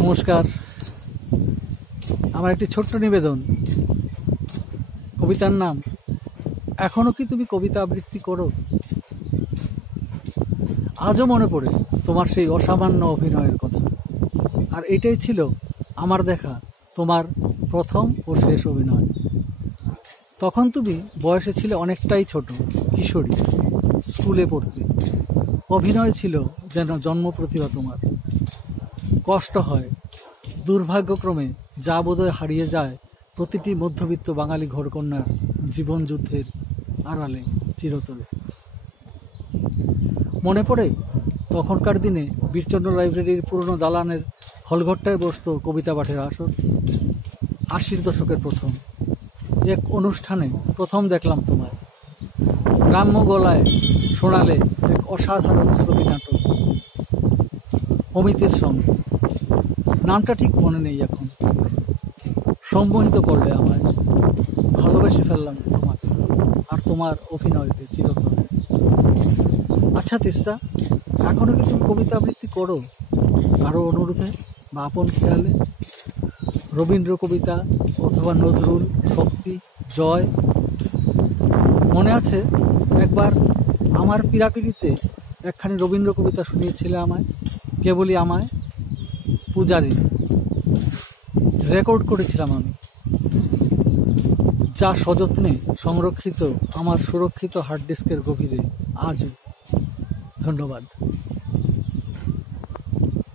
নমস্কার। আমার একটি ছোট্ট নিবেদন। কবিতার নাম এখনো কি তুমি কবিতা আবৃত্তি করো। আজও মনে পড়ে তোমার সেই অসামান্য অভিনয়ের কথা। আর এটাই ছিল আমার দেখা তোমার প্রথম ও শেষ অভিনয়। তখন তুমি বয়সে ছিলে অনেকটাই ছোট, কিশোরী, স্কুলে পড়তে। অভিনয় ছিল যেন জন্ম প্রতিভা তোমার। কষ্ট হয়, দুর্ভাগ্যক্রমে যা বোধহয় হারিয়ে যায় প্রতিটি মধ্যবিত্ত বাঙালি ঘরকন্যার জীবন যুদ্ধের আড়ালে চিরতরে। মনে পড়ে তখনকার দিনে বীরচন্দ্র লাইব্রেরির পুরনো দালানের হলঘরটায় বসত কবিতা পাঠের আসর। 80-র দশকের প্রথম এক অনুষ্ঠানে প্রথম দেখলাম তোমায়। গ্রাম্য গলায় শোনালে এক অসাধারণ শ্রুতি নাটক অমিতের সঙ্গে। নামটা ঠিক মনে নেই এখন। সম্মোহিত করলে আমায়, ভালোবেসে ফেললাম তোমাকে আর তোমার অভিনয়কে চিরতরে। আচ্ছা তিস্তা, এখনো কি তুমি কবিতা আবৃত্তি করো কারো অনুরোধে বা আপন খেয়ালে? রবীন্দ্র কবিতা অথবা নজরুল, শক্তি, জয়। মনে আছে একবার আমার পীড়াপিড়িতে একখানি রবীন্দ্র কবিতা শুনিয়েছিলে আমায়, কেবলই আমায়, পূজারী। রেকর্ড করেছিলাম আমি, যা সযত্নে সংরক্ষিত আমার সুরক্ষিত হার্ড ডিস্কের গভীরে আজও। ধন্যবাদ।